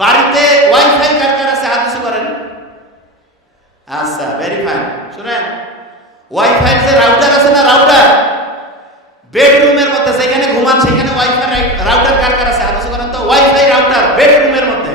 বাড়িতে ওয়াইফাই কার কার আছে হাত উঁচু করেন। আচ্ছা, ভেরি ফাইন। শুনেন, ওয়াইফাই যে রাউটার আছে না, রাউটার বেডরুমের মধ্যে যেখানে ঘুমান সেখানে ওয়াইফাই রাউটার কার কার আছে হাত উঁচু করেন তো। ওয়াইফাই রাউটার বেডরুমের মধ্যে,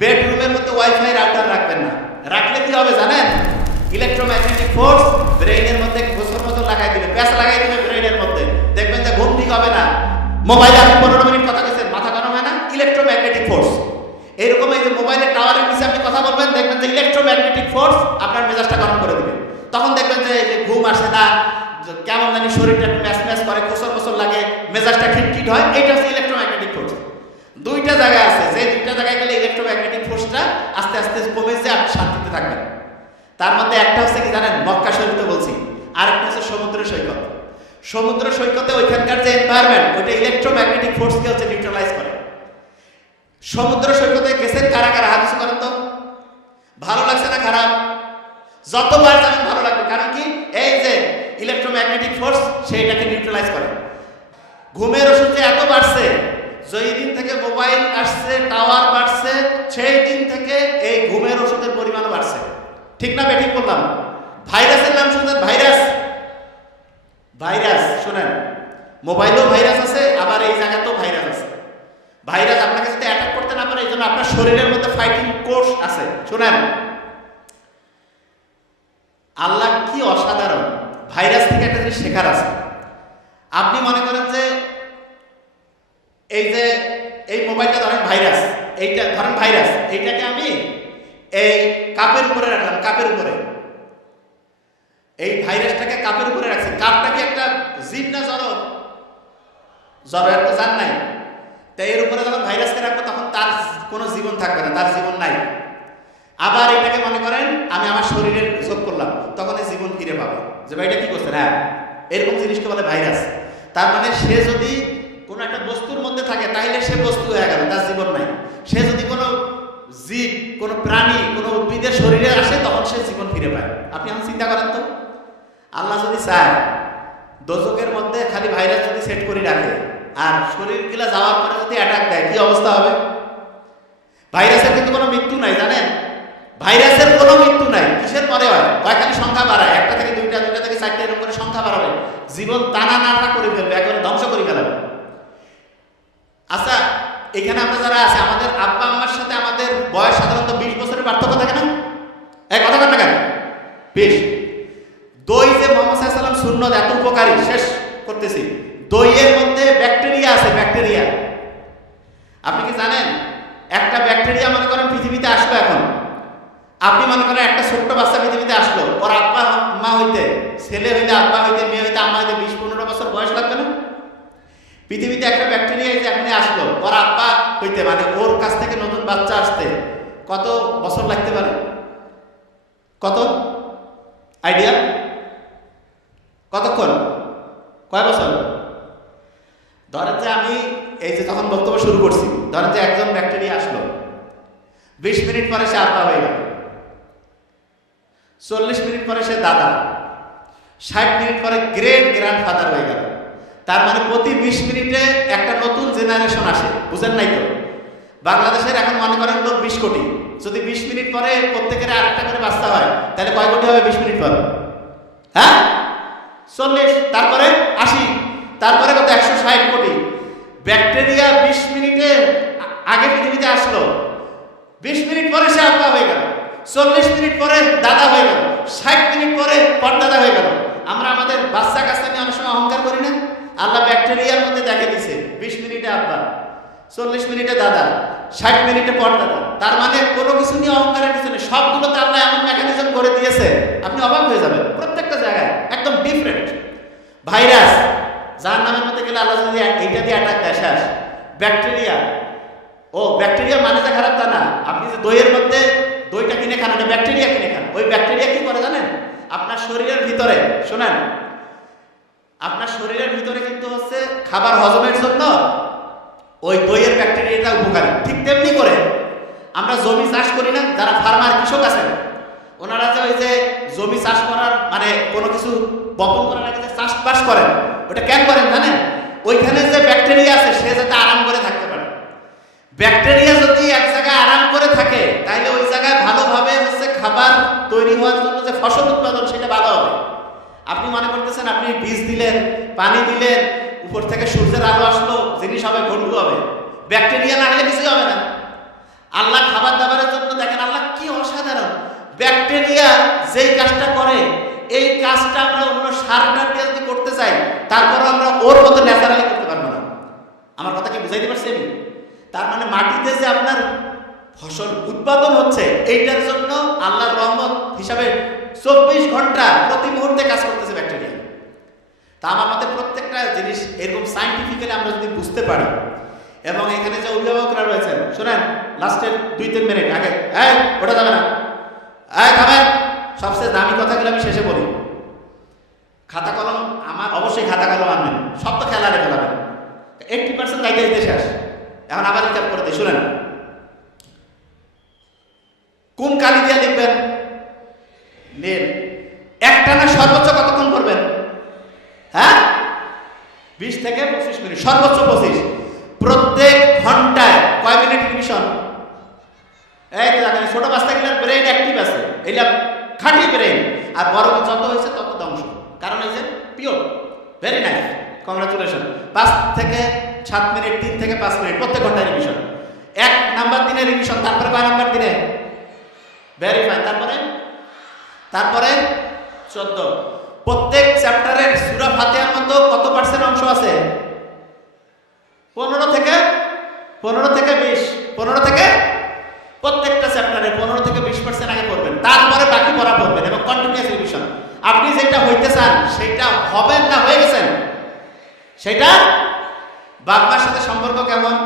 বেডরুমের মধ্যে ওয়াইফাই রাউটার রাখবেন না। রাখলে কি হবে জানেন? ইলেকট্রোম্যাগনেটিক ফোর্স ব্রেইনের মধ্যে ঘোষর মতো লাগাই দিবে, প্যাঁচ লাগাই দিবে ব্রেইনের মধ্যে। দেখবেন যে ঘুম ঠিক হবে না। মোবাইলে আপনি 15 মিনিট কথা বলছেন, মাথা গরম হয় না? Electromagnetic force. এইরকম এই যে মোবাইলের টাওয়ারের নিচে আপনি কথা বলবেন, দেখবেন যে ইলেকট্রোম্যাগনেটিক ফোর্স আপনার মেজাজটা গরম করে দিবে। তখন দেখবেন যে ঘুম আসে না, কেমন জানি শরীরটা ম্যাচ ম্যাচ করে, খোসর মোসর লাগে, মেজাজটা খিটখিট হয়। এইটা হচ্ছে ইলেকট্রোম্যাগনেটিক ফোর্স। দুইটা জায়গায় আছে, যে দুইটা জায়গায় গেলে ইলেকট্রোম্যাগনেটিক ফোর্সটা আস্তে আস্তে কমে যায়, আপনি শান্তিতে থাকবেন। তার মধ্যে একটা হচ্ছে কি জানেন? মক্কা শরীফে বলছি। আর একটা হচ্ছে সমুদ্র সৈকত। সমুদ্র সৈকতে ওইখানকার যে এনভায়রনমেন্ট, ওইটা ইলেকট্রোম্যাগনেটিক ফোর্সকে হচ্ছে নিউট্রালাইজ করে। সমুদ্র সৈকতে গেছেন কারা কারা? হাত উঁচু করেন তো। ভালো লাগছে না খারাপ? যতবার যাবেন ভালো লাগবে। কারণ কি? এই যে ইলেকট্রোম্যাগনেটিক ফোর্স সেইটাকে নিউট্রালাইজ করে। ঘুমের ওষুধ যে এত বাড়ছে, যেই দিন থেকে মোবাইল আসছে, টাওয়ার বাড়ছে, সেই দিন থেকে এই ঘুমের ওষুধের পরিমাণও বাড়ছে। ঠিক না বেঠিক বললাম? ভাইরাসের নাম শুনছেন? ভাইরাস, ভাইরাস শুনেন, মোবাইলেও ভাইরাস আছে, আবার এই জায়গাতেও ভাইরাস আছে। ভাইরাস আপনাকে যদি অ্যাটাক করতে না পারে, এই জন্য আপনার শরীরের মধ্যে ফাইটিং কোর্স আছে। শুনেন, আল্লাহ কি অসাধারণ। ভাইরাস থেকে একটা জিনিস শেখার আছে। আপনি মনে করেন যে এই মোবাইলটা ধরেন ভাইরাস, এইটা ধরেন ভাইরাস, এইটাকে আমি এই কাপের উপরে রাখলাম, কাপের উপরে এই ভাইরাসটাকে কাপের উপরে রাখছি। কাপটা কি একটা জীব না জড়? জড়, একটা জান নাই। তাই এর উপরে যখন ভাইরাসকে রাখবো তখন তার কোনো জীবন থাকবে না, তার জীবন নাই। আবার এটাকে মনে করেন আমি আমার শরীরে যোগ করলাম, তখন এই জীবন ফিরে পাবে। যে ভাই এটা কি করছেন? হ্যাঁ, এরকম জিনিসকে বলে ভাইরাস। তার মানে সে যদি কোনো একটা বস্তুর মধ্যে থাকে তাহলে সে বস্তু হয়ে গেল, তার জীবন নাই। সে যদি কোনো জীব, কোনো প্রাণী, কোনো উদ্ভিদের শরীরে আসে তখন সে জীবন ফিরে পায়। আপনি এখন চিন্তা করেন তো, আল্লাহ যদি চায় দোজকের মধ্যে খালি ভাইরাস যদি সেট করে রাখে আর শরীরগুলা যাওয়ার পরে যদি অ্যাটাক দেয়, কি অবস্থা হবে? ভাইরাসের কিন্তু কোনো মৃত্যু নাই, জানেন? ভাইরাসের কোনো মৃত্যু নাই। কিসের পরে হয়? খালি সংখ্যা বাড়ায়, একটা থেকে দুইটা, দুইটা থেকে চারটা, এরকম করে সংখ্যা বাড়াবে, জীবন টানা নাড়া করে ফেলবে, একেবারে ধ্বংস করে ফেলবে। আচ্ছা, এখানে আমরা যারা আছে, আমাদের আব্বা আম্মার সাথে আমাদের বয়স সাধারণত 20 বছরের পার্থক্য থাকে না? এক কথা কেন? কেন 20? দই যে মুহাম্মদ সাল্লাল্লাহু আলাইহি ওয়াসাল্লাম সুন্নত এত উপকারী, শেষ করতেছি। দইয়ের মধ্যে ব্যাকটেরিয়া আছে, ব্যাকটেরিয়া। আপনি কি জানেন একটা ব্যাকটেরিয়া মনে করেন পৃথিবীতে আসলো এখন, আপনি মনে করেন একটা ছোট্ট বাচ্চা পৃথিবীতে আসলো, ওর আব্বা মা হইতে, ছেলে হইতে আব্বা হইতে, মেয়ে হইতে আম্মা হইতে 20-15 বছর বয়স লাগবে না? পৃথিবীতে একটা ব্যাকটেরিয়া যে এখানে আসলো, ওর আব্বা হইতে মানে ওর কাছ থেকে নতুন বাচ্চা আসতে কত বছর লাগতে পারে? কত আইডিয়া? কতক্ষণ? কয় বছর? ধরেন যে আমি এই যে তখন বক্তব্য শুরু করছি, ধরেন যে একজন ব্যাকটেরিয়া আসলো, 20 মিনিট পরে সে আব্বা হয়ে গেল, 40 মিনিট পরে সে দাদা, 60 মিনিট পরে গ্রেট গ্র্যান্ড ফাদার হয়ে গেল। তার মানে প্রতি 20 মিনিটে একটা নতুন জেনারেশন আসে। বুঝেন নাই তো? বাংলাদেশের এখন মনে করেন লোক 20 কোটি, যদি 20 মিনিট পরে প্রত্যেকের আরেকটা করে বাচ্চা হয়, তাহলে কয় কোটি হবে 20 মিনিট পর? হ্যাঁ, 40, তারপরে 80, তারপরে কত? 160 কোটি। ব্যাকটেরিয়া 20 মিনিটে আগে পৃথিবীতে আসলো, 20 মিনিট পরে সে আব্বা হয়ে গেল, 40 মিনিট পরে দাদা হয়ে গেল, 60 মিনিট পরে পরদাদা হয়ে গেল। আমরা আমাদের বাচ্চা কাচ্চা নিয়ে অনেক সময় অহংকার করি না? আল্লাহ ব্যাকটেরিয়ার মধ্যে দেখে দিছে 20 মিনিটে আব্বা, 40 মিনিটে দাদা, 60 মিনিটে পরদাদা। তার মানে কোনো কিছু নিয়ে অহংকারের কিছু নেই, সবগুলোতে আল্লাহ এমন মেকানিজম করে দিয়েছে আপনি অবাক হয়ে যাবেন। প্রত্যেকটা জায়গায় একদম ডিফারেন্ট। ভাইরাস যার নামের মধ্যে গেলে আল্লাহ যদি এইটা দিয়ে অ্যাটাক দেয়, শেষ। ব্যাকটেরিয়া, ও ব্যাকটেরিয়া মানে যে খারাপ তা না। আপনি যে দইয়ের মধ্যে দইটা কিনে খান, এটা ব্যাকটেরিয়া কিনে খান। ওই ব্যাকটেরিয়া কি করে জানেন? আপনার শরীরের ভিতরে, শোনেন, আপনার শরীরের ভিতরে কিন্তু হচ্ছে খাবার হজমের জন্য ওই দইয়ের ব্যাকটেরিয়াটা উপকারী। ঠিক তেমনি করে আমরা জমি চাষ করি না, যারা ফার্মার কৃষক আছেন, ওনারা যে ওই যে জমি চাষ করার মানে কোনো কিছু বপন করার আগে যে চাষবাস করেন, ওটা কেন করেন জানেন? ওইখানে যে ব্যাকটেরিয়া আছে সে যাতে আরাম করে থাকতে পারে। ব্যাকটেরিয়া যদি এক জায়গায় আরাম করে থাকে তাহলে ওই জায়গায় ভালোভাবে হচ্ছে খাবার তৈরি হওয়ার জন্য যে ফসল উৎপাদন সেটা ভালো হবে। আপনি মনে করতেছেন আপনি বীজ দিলেন, পানি দিলেন, উপর থেকে সূর্যের আলো আসলো, জিনিস হবে, ঘন্টু হবে, ব্যাকটেরিয়া না হলে কিছুই হবে না। আল্লাহ খাবার দাবারের জন্য দেখেন আল্লাহ কি অসাধারণ। ব্যাকটেরিয়া যেই কাজটা করে এই কাজটা আমরা অন্য সারটার দিয়ে যদি করতে চাই তারপরও আমরা ওর মতো ন্যাচারালি করতে পারবো না। আমার কথা কি বুঝাইতে পারছি আমি? তার মানে মাটিতে যে আপনার ফসল উৎপাদন হচ্ছে এইটার জন্য আল্লাহর রহমত হিসাবে 24 ঘন্টা প্রতি মুহূর্তে কাজ করতেছে ব্যাকটেরিয়া। তা আমার মতে প্রত্যেকটা জিনিস এরকম সায়েন্টিফিক্যালি আমরা যদি বুঝতে পারি, এবং এখানে যে অভিভাবকরা রয়েছেন শোনেন, লাস্টের 2-3 মিনিট আগে ওটা যাবে না, থামেন, সবচেয়ে দামি কথাগুলো আমি শেষে বলি। খাতা কলম আমার অবশ্যই খাতা কলম আনবেন, সব তো খেলারে ফেলাবেন, 80% গাইতে দিতে শেষ। এখন আবার রিক্যাপ করে দিই, শুনেন। কোন কালি দিয়ে লিখবেন? নীল। একটানা সর্বোচ্চ কতক্ষণ করবেন? 20 থেকে 25 মিনিট, সর্বোচ্চ 25। প্রত্যেক ঘন্টায় কয় মিনিট রিভিশন? ছোট বাচ্চা গেলে ব্রেন অ্যাক্টিভ আছে, এটা খাঁটি ব্রেন। আর বড় যত হয়েছে তত ধ্বংস, কারণ এই যে পিওর। Very nice, congratulation. 5 থেকে 7 মিনিট, 3 থেকে 5 মিনিট প্রত্যেক ঘন্টায় রিভিশন। 1 নাম্বার দিনে রিভিশন, তারপরে কয় নাম্বার দিনে? Very fine. তারপরে 14। প্রত্যেক চ্যাপ্টারের সূরা ফাতিহার মধ্যে কত পার্সেন্ট অংশ আছে? 15 থেকে 20। 15 থেকে প্রত্যেকটা চ্যাপ্টারে 15 থেকে 20% আগে পড়বেন, তারপরে বাকি পড়া পড়বেন এবং কন্টিনিউয়াস রিভিশন। আপনি যেটা হইতে চান সেটা হবেন না হয়ে গেছেন, সেটা বাবার সাথে সম্পর্ক কেমন?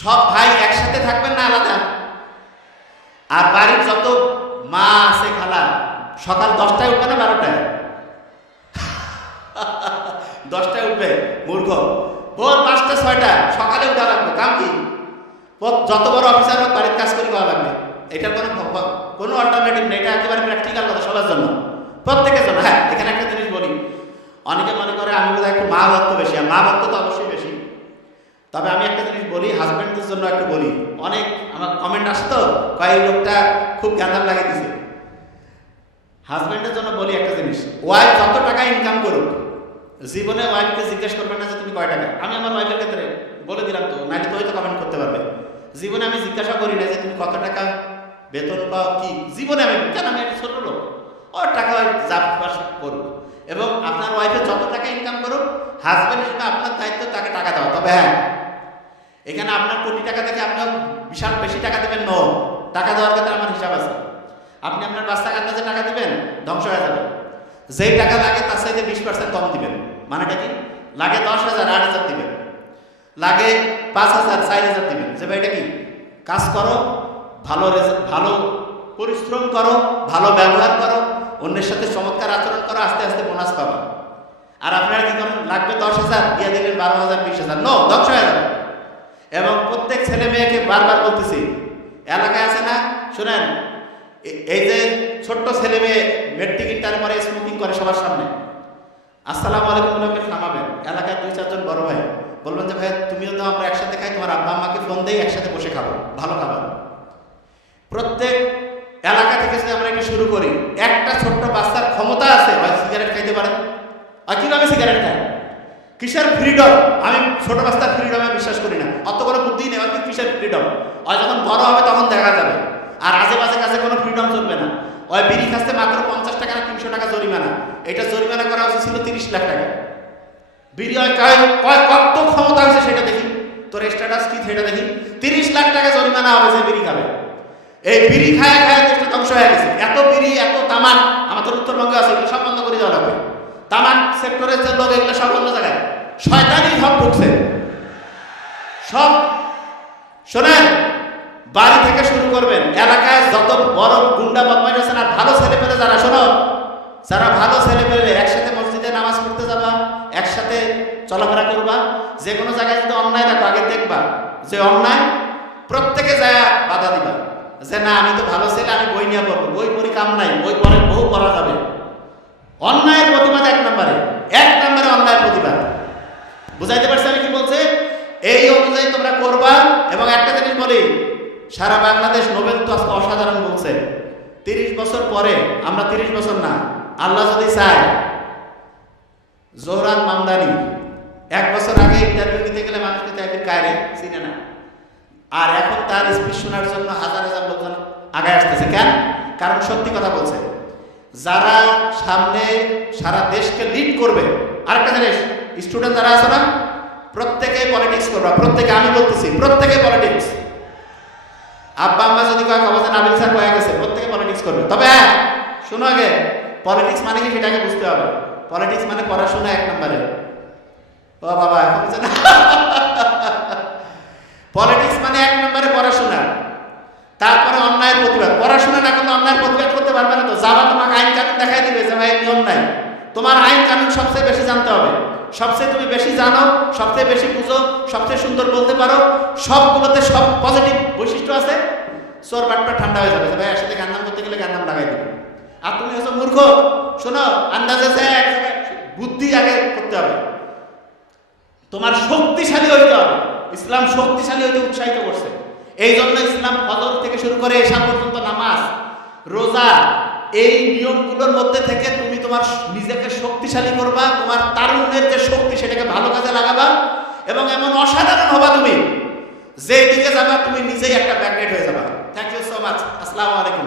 সব ভাই একসাথে থাকবেন না আলাদা? আর বাড়ির যত মা আছে, খালা, সকাল 10টায় উঠবে না 12টায়? 10টায় উঠবে, মূর্খ। ভোর 5টা 6টা সকালে উঠা লাগবে, কাম কি? যত বড় অফিসার হোক বাড়ির কাজ করে করা লাগবে। এটার কোনো অল্টারনেটিভ নেই, এটা একেবারে প্র্যাকটিক্যাল কথা সবার জন্য, প্রত্যেকের জন্য। এখানে একটা জিনিস বলি, অনেকে মনে করে আমি বোধহয় একটু মা ভক্ত বেশি, আর মা ভক্ত তো অবশ্যই বেশি। তবে আমি একটা জিনিস বলি, হাজব্যান্ডদের জন্য একটু বলি। অনেক আমার কমেন্ট আসে তো, এই লোকটা খুব গাঁদার লাগিয়ে দিছে। হাজব্যান্ডের জন্য বলি একটা জিনিস, ওয়াইফ যত টাকা ইনকাম করুক, জীবনে ওয়াইফকে জিজ্ঞেস করবেন না যে তুমি কয় টাকা। আমি আমার ওয়াইফের ক্ষেত্রে বলে দিলাম, তো নাইলে তো হয়তো কমেন্ট করতে পারবে। জীবনে আমি জিজ্ঞাসা করি না যে তুমি কত টাকা বেতন পাও কি, জীবনে আমি কেন, আমি একটা ছোট লোক, ওর টাকা যা পাস করুক। এবং আপনার ওয়াইফে যত টাকা ইনকাম করুক, হাজব্যান্ড হিসেবে আপনার দায়িত্ব তাকে টাকা দেওয়া। তবে এখানে আপনার কোটি টাকা থেকে আপনার বিশাল বেশি টাকা দেবেন, টাকা দেওয়ার ক্ষেত্রে আমার হিসাব আছে। আপনি আপনার বাচ্চা কান্নাতে টাকা দিবেন, ধ্বংস হয়ে যাবে। যেই টাকা লাগে তার চাইতে 20% কম দিবেন। মানেটা কি? লাগে 10,000, 8,000 দিবেন। লাগে 5,000, 4,000 দিবেন। যে ভাই এটা কি? কাজ করো, ভালো পরিশ্রম করো, ভালো ব্যবহার করো, অন্যের সাথে চমৎকার আচরণ করো, আস্তে আস্তে বোনাস পাবা। আর আপনারা কি করেন? লাগবে 10,000, দিয়ে দিলেন 12,000, 20,000, ধ্বংস হয়ে যাবে। এবং প্রত্যেক ছেলে মেয়েকে বারবার বলতেছি, এলাকায় আছে না, শোনেন, এই যে ছোট্ট ছেলে মেয়ে মেট্রিক ইন্টার পরে স্মোকিং করে সবার সামনে, আসসালামু আলাইকুম বলে থামাবেন। এলাকায় 2-4 জন বড় ভাই বলবেন যে ভাই তুমিও তো, আমরা একসাথে খাই, তোমার আব্বা আম্মাকে ফোন দেই, একসাথে বসে খাবো, ভালো খাবার। প্রত্যেক এলাকা থেকে যদি আমরা এটা শুরু করি, একটা ছোট্ট বাচ্চার ক্ষমতা আছে, হয় সিগারেট খাইতে পারে। আর কিভাবে সিগারেট খায়? কিসের ফ্রিডম? আমি ছোট বাচ্চার ফ্রিডমে বিশ্বাস করি না, অত কোনো বুদ্ধি নেই। কিন্তু কিসের ফ্রিডম? আর যখন বড় হবে তখন দেখা যাবে। আর আশেপাশে কাছে কোনো ফ্রিডম চলবে না। ওই বিড়ি খাচ্ছে মাত্র 50 টাকা না 300 টাকা জরিমানা। এটা জরিমানা করা উচিত ছিল 30 লাখ টাকা। বিড়ি কত ক্ষমতা হয়েছে সেটা দেখি, তোর স্ট্যাটাস কি সেটা দেখি। 30 লাখ টাকা জরিমানা হবে যে বিড়ি খাবে। এই বিড়ি খায় দেশটা ধ্বংস হয়ে গেছে। এত বিড়ি, এত তামাক আমাদের উত্তরবঙ্গে আছে, এগুলো সব বন্ধ করে দেওয়া লাগবে। তামাক সেক্টরের যে লোক, এগুলো সব অন্য জায়গায় শয়তানি সব ঢুকছে সব। শোনেন, বাড়ি থেকে শুরু করবেন। এলাকায় যত বড় গুন্ডা বদমাইশ আছেন, আর ভালো ছেলে পেলে যারা, শোনো, যারা ভালো ছেলে পেলে একসাথে মসজিদে নামাজ পড়তে যাবা, একসাথে চলাফেরা করবা। যে কোনো জায়গায় যদি অন্যায় দেখো, আগে দেখবা যে অন্যায়, প্রত্যেকে যায় বাধা দিবা যে না আমি তো ভালো ছেলে, আমি বই নিয়ে পড়বো। বই পড়ি কাম নাই, বই পড়ে বহু পড়া যাবে। অন্যায়ের প্রতিবাদ 1 নম্বরে অন্যায়ের প্রতিবাদ। বুঝাইতে পারছি আমি কি বলছে? এই অনুযায়ী তোমরা করবা। এবং একটা জিনিস বলি, সারা বাংলাদেশ নোবেল তো আজকে অসাধারণ বলছে। 30 বছর পরে, আমরা 30 বছর না, আল্লাহ যদি চায়, জোহরান মামদানি 1 বছর আগে ইন্টারভিউ নিতে গেলে মানুষকে চাইবে কায়রে চিনে না, আর এখন তার স্পিচ শোনার জন্য হাজার হাজার লোকজন আগে আসতেছে। কেন? কারণ সত্যি কথা বলছে। যারা সামনে সারা দেশকে লিড করবে, আরেকটা জিনিস, স্টুডেন্ট যারা আছে না, প্রত্যেকেই পলিটিক্স করবা, প্রত্যেকে, আমি বলতেছি প্রত্যেকে পলিটিক্স। আব্বা আম্মা যদি কয় কবে নাবিল স্যার কয়ে গেছে, প্রত্যেকে পলিটিক্স করবে। তবে হ্যাঁ, শোনো, আগে পলিটিক্স মানে কি সেটাকে বুঝতে হবে। পলিটিক্স মানে পড়াশোনা 1 নম্বরে। ও বাবা, এখন না, পলিটিক্স মানে 1 নম্বরে পড়াশোনা, তারপরে অন্যায়ের প্রতিবাদ। পড়াশোনা না করলে অন্যায়ের প্রতিবাদ করতে পারবে না। তো যারা তোমাকে আইন কানুন দেখাই দিবে যে ভাই নিয়ম নাই, তোমার আইন কানুন সবচেয়ে বেশি জানতে হবে। সবচেয়ে তুমি বেশি জানো, সবচেয়ে বেশি বুঝো, সবচেয়ে সুন্দর বলতে পারো, সবগুলোতে সব পজিটিভ বৈশিষ্ট্য আছে। চোর বাটটা ঠান্ডা হয়ে যাবে, ভাই একসাথে গান্ধাম করতে গেলে গান্ধাম লাগাই দিবে। আর তুমি হচ্ছে মূর্খ। শোনো, আন্দাজে বুদ্ধি আগে করতে হবে, তোমার শক্তিশালী হইতে হবে। ইসলাম শক্তিশালী হইতে উৎসাহিত করছে। এই জন্য ইসলাম ফজর থেকে শুরু করে এশা পর্যন্ত নামাজ, রোজা, এই নিয়মগুলোর মধ্যে থেকে তুমি তোমার নিজেকে শক্তিশালী করবা, তোমার তারুণ্যের যে শক্তি সেটাকে ভালো কাজে লাগাবা, এবং এমন অসাধারণ হবা তুমি, যেই দিকে যাবা তুমি নিজেই একটা ম্যাগনেট হয়ে যাবা। Thank you so much. আসসালামু আলাইকুম।